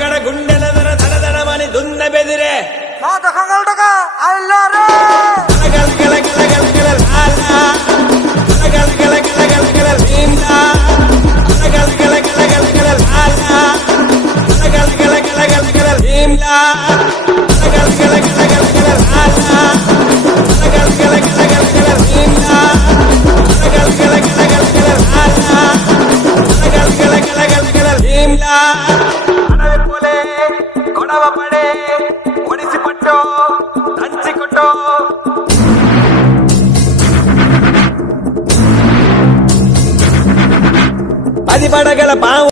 ಗಡ ಗುಂಡೆನ ದಡದಡಮನಿ ದುನ್ನ ಬೆದಿರೆ కొడవ పడే ఒడిసి పట్టో దంచి కొట్టో పది పడగల పాము